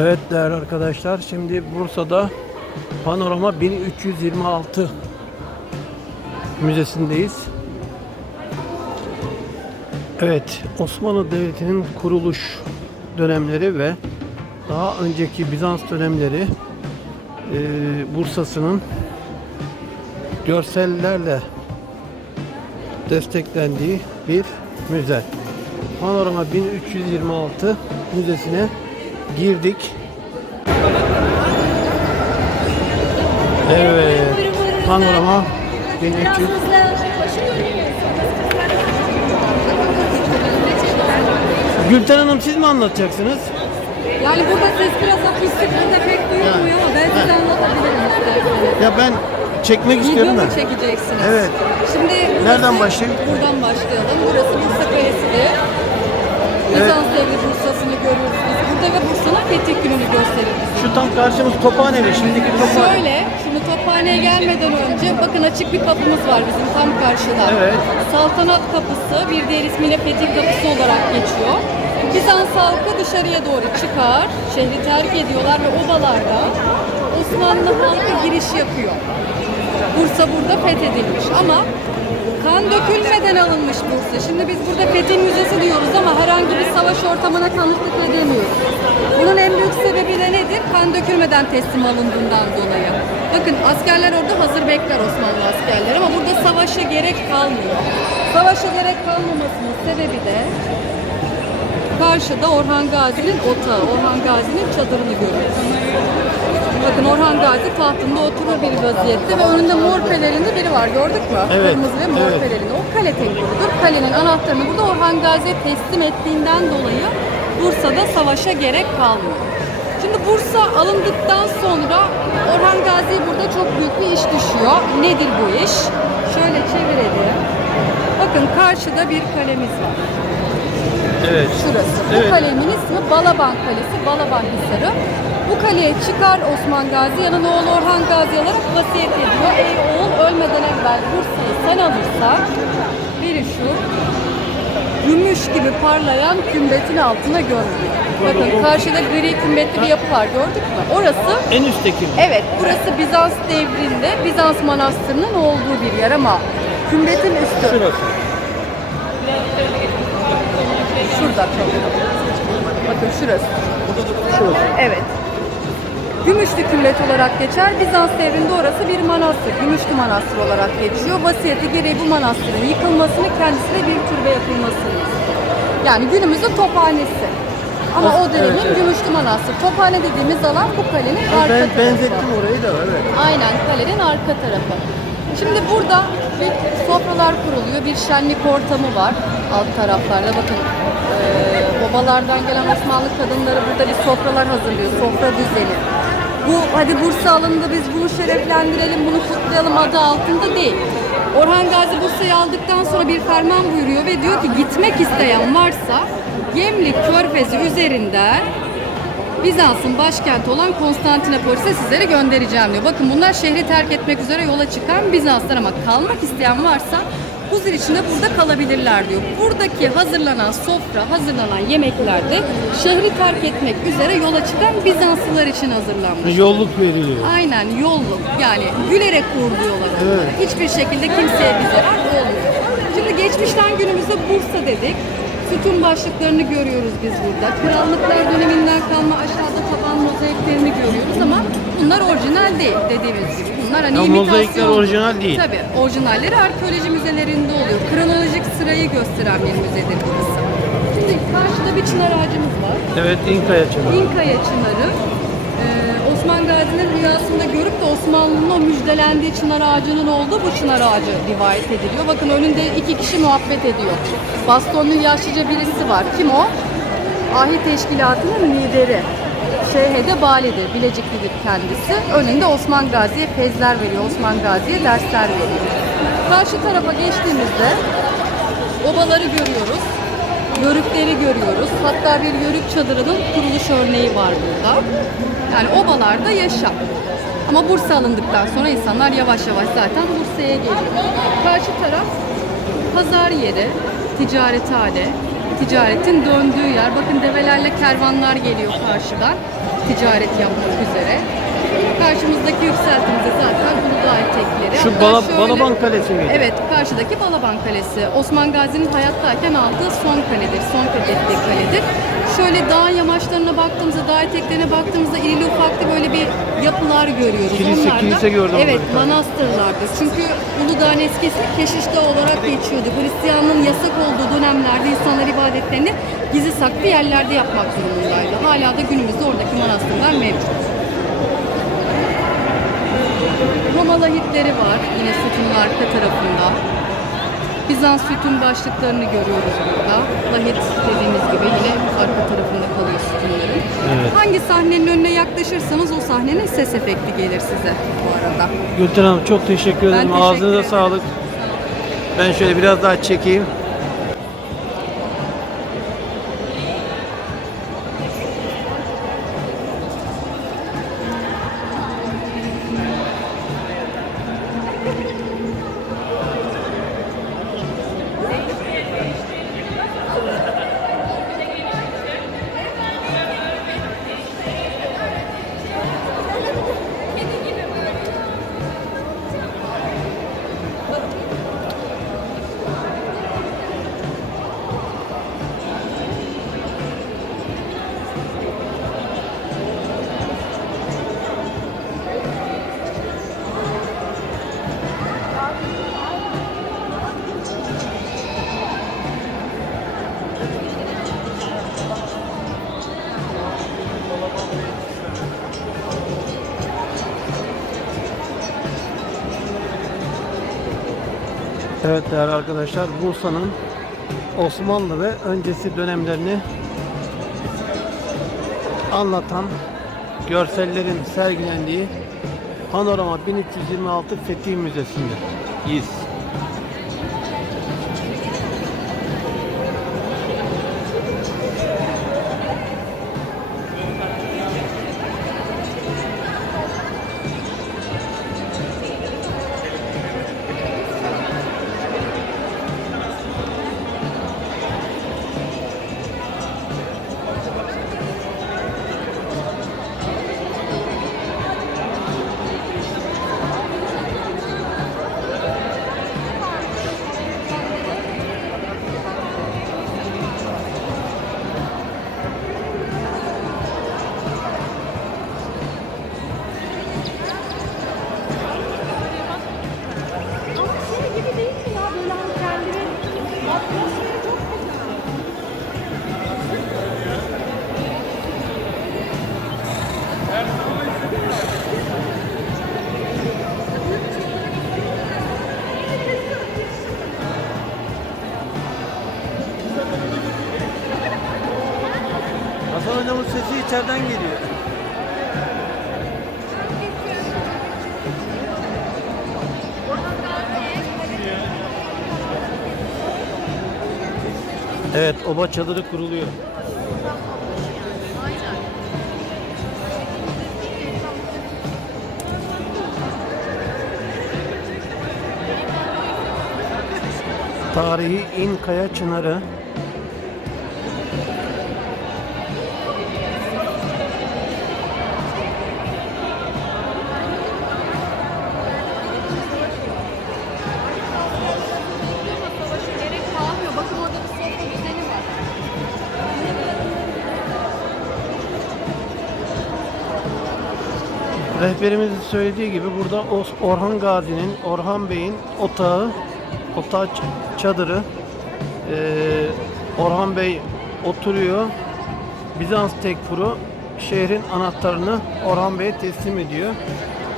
Evet değerli arkadaşlar şimdi Bursa'da Panorama 1326 Müzesi'ndeyiz. Evet Osmanlı Devleti'nin kuruluş dönemleri ve daha önceki Bizans dönemleri e, Bursa'sının görsellerle desteklendiği bir müze. Panorama 1326 Müzesi'ne girdik. Evet. Panorama 1300 Gülten Hanım siz mi anlatacaksınız? Yani burada ses biraz akustik burada pek duyulmuyor ama ben size anlatabilirim isterseniz. Ya ben çekmek Video istiyorum mu da. çekeceksiniz? Evet. Şimdi burası- Nereden başlayayım? Buradan başlayalım. Burası Bursa Kalesi'de. Bizans devri Bursa'sını görüyoruz karşımız Tophane mi? Şimdiki Tophane. Şöyle, şimdi tophaneye gelmeden önce bakın açık bir kapımız var bizim tam karşıda. Evet. Saltanat kapısı, bir diğer ismiyle Fetih kapısı olarak geçiyor. Bizans halkı dışarıya doğru çıkar, şehri terk ediyorlar ve obalarda Osmanlı halkı giriş yapıyor. Bursa burada fethedilmiş ama kan dökülmeden alınmış Bursa. Şimdi biz burada Fetih Müzesi diyoruz ama herhangi bir savaş ortamına tanıklık edemiyoruz. Bunun en büyük sebebi de nedir? Kan dökülmeden teslim alındığından dolayı. Bakın askerler orada hazır bekler Osmanlı askerler ama burada savaşa gerek kalmıyor. Savaşa gerek kalmamasının sebebi de karşıda Orhan Gazi'nin otağı, Orhan Gazi'nin çadırını görüyoruz. Bakın Orhan Gazi tahtında oturur bir vaziyette ve önünde mor pelerinde biri var gördük mü? Evet, Kırmızı ve mor evet. pelerinde. O kale templidir. Kalenin anahtarını burada Orhan Gazi'ye teslim ettiğinden dolayı Bursa'da savaşa gerek kalmıyor. Şimdi Bursa alındıktan sonra Orhan Gazi'ye burada çok büyük bir iş düşüyor. Nedir bu iş? Şöyle çevirelim. Bakın karşıda bir kalemiz var. Evet. Şurası. Evet. Bu kalemin ismi Balaban Kalesi, Balaban Hisarı. Bu kaleye çıkar Osman Gazi, yanına oğlu Orhan Gazi alarak vasiyet ediyor. Ey oğul ölmeden evvel Bursa'yı sen alırsan, biri şu, gümüş gibi parlayan kümbetin altına gömülüyor. Bakın karşıda gri kümbetli bir yapı var gördük mü? Orası En üstteki. Evet, burası Bizans devrinde Bizans manastırının olduğu bir yer ama kümbetin üstü. Şurası. Şurada Bakın şurası. Şurası. Evet. Gümüşlü kümbet olarak geçer. Bizans devrinde orası bir manastır. Gümüşlü manastır olarak geçiyor. Vasiyeti gereği bu manastırın yıkılmasını, kendisine bir türbe yapılmasını. Yani günümüzde tophanesi. Ama o dönemin Evet, evet. Gümüşlü Manastır. Tophane dediğimiz alan bu kalenin arka Ben tarafı. benzettim orayı da evet. Aynen kalenin arka tarafı. Şimdi burada bir sofralar kuruluyor. Bir şenlik ortamı var alt taraflarda. Bakın eee obalardan gelen Osmanlı kadınları burada bir sofralar hazırlıyor. Sofra düzeni. Bu hadi Bursa alındı biz bunu şereflendirelim, bunu kutlayalım adı altında değil. Orhan Gazi Bursa'yı aldıktan sonra bir ferman buyuruyor ve diyor ki gitmek isteyen varsa Gemlik Körfezi üzerinden Bizans'ın başkenti olan Konstantinopolis'e sizleri göndereceğim diyor. Bakın bunlar şehri terk etmek üzere yola çıkan Bizanslar ama kalmak isteyen varsa huzur içinde burada kalabilirler diyor. Buradaki hazırlanan sofra, hazırlanan yemekler de şehri terk etmek üzere yola çıkan Bizanslılar için hazırlanmış. Yolluk veriliyor. Aynen yolluk yani gülerek uğurluyorlar onları. Evet. Hiçbir şekilde kimseye bir zarar olmuyor. Şimdi geçmişten günümüze Bursa dedik. Sütun başlıklarını görüyoruz biz burada. Krallıklar döneminden kalma aşağıda taban mozaiklerini görüyoruz ama bunlar orijinal değil dediğimiz gibi. Bunlar hani Ya imitasyon. mozaikler orijinal değil. Tabii orijinalleri arkeoloji müzelerinde oluyor. Kronolojik sırayı gösteren bir müzedir burası. Şimdi karşıda bir çınar ağacımız var. Evet İnkaya çanağı. İnkaya Çınarı Osman Gazi'nin rüyasında görüp de Osmanlı'nın o müjdelendiği çınar ağacının olduğu bu çınar ağacı rivayet ediliyor. Bakın önünde iki kişi muhabbet ediyor. Bastonlu yaşlıca birisi var. Kim o? Ahi Teşkilatı'nın lideri. Şeyhede Bali'dir, Bileciklidir kendisi. Önünde Osman Gazi'ye fezler veriyor, Osman Gazi'ye dersler veriyor. Karşı tarafa geçtiğimizde obaları görüyoruz. Yörükleri görüyoruz. Hatta bir yörük çadırının kuruluş örneği var burada. Yani obalarda yaşam. Ama Bursa alındıktan sonra insanlar yavaş yavaş zaten Bursa'ya geliyor. Karşı taraf pazar yeri, ticarethane, ticaretin döndüğü yer. Bakın develerle kervanlar geliyor karşıdan. ticaret yapmak üzere. Karşımızdaki yükseltimizde zaten Uludağ etekleri. Şu Hatta Bala, şöyle- Balaban Kalesi miydi? Evet, karşıdaki Balaban Kalesi. Osman Gazi'nin hayattayken aldığı son kaledir, son fethettiği kaledir. Şöyle dağ yamaçlarına baktığımızda, dağ eteklerine baktığımızda irili ufaklı böyle bir yapılar görüyoruz. Kilise- Onlar da- kilise gördüm Evet, tane. manastırlardır. Çünkü Uludağ'ın eski ismi Keşiş Dağı olarak geçiyordu. Hristiyanlığın yasak olduğu dönemlerde insanlar ibadetlerini gizli saklı yerlerde yapmak durumundaydı. Hala da günümüzde oradaki manastırlar mevcut. Roma lahitleri var yine sütunun arka tarafında. Bizans sütun başlıklarını görüyoruz burada. Lahit dediğimiz gibi yine arka tarafında kalıyor sütunların. Evet. Hangi sahnenin önüne yaklaşırsanız o sahnenin ses efekti gelir size bu arada. Gülten Hanım çok teşekkür ederim. teşekkür Ağzınıza ederim. sağlık. Ben şöyle biraz daha çekeyim. Evet değerli arkadaşlar Bursa'nın Osmanlı ve öncesi dönemlerini anlatan görsellerin sergilendiği Panorama 1326 Fethi Müzesi'ndeyiz. Şey Hocamın sesi içeriden geliyor. Evet, oba çadırı kuruluyor. Tarihi İnkaya Çınarı Rehberimizin söylediği gibi burada Orhan Gazi'nin, Orhan Bey'in otağı, otağı çadırı. Ee, Orhan Bey oturuyor. Bizans Tekfur'u şehrin anahtarını Orhan Bey'e teslim ediyor.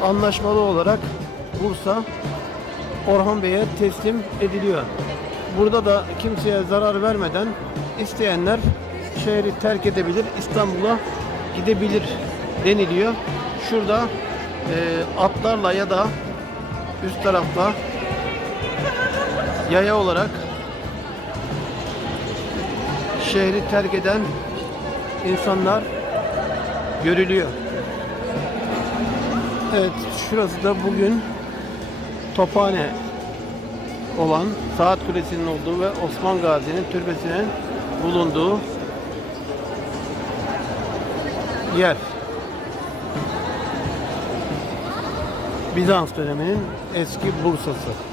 Anlaşmalı olarak Bursa Orhan Bey'e teslim ediliyor. Burada da kimseye zarar vermeden isteyenler şehri terk edebilir, İstanbul'a gidebilir deniliyor. Şurada e, atlarla ya da üst tarafta yaya olarak şehri terk eden insanlar görülüyor. Evet, şurası da bugün Tophane olan Saat Kulesi'nin olduğu ve Osman Gazi'nin türbesinin bulunduğu yer. Bizans döneminin eski Bursa'sı.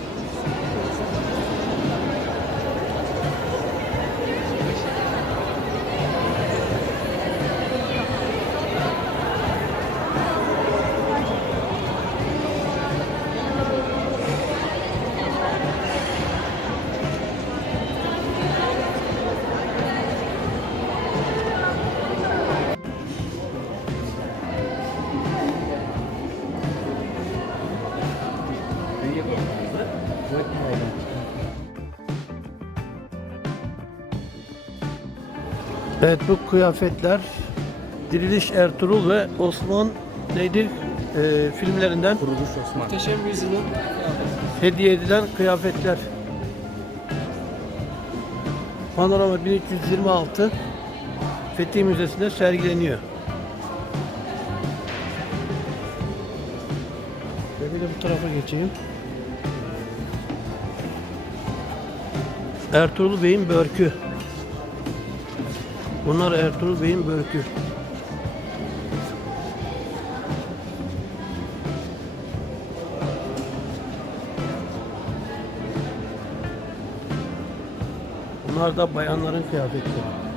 Evet bu kıyafetler Diriliş Ertuğrul ve Osman neydi Ee, filmlerinden Kuruluş Osman. Muhteşem Yüzyıl'ın hediye edilen kıyafetler. Panorama 1326 Fethi Müzesi'nde sergileniyor. Şöyle bir de bu tarafa geçeyim. Ertuğrul Bey'in börkü. Bunlar Ertuğrul Bey'in börkü. Bunlar da bayanların kıyafetleri.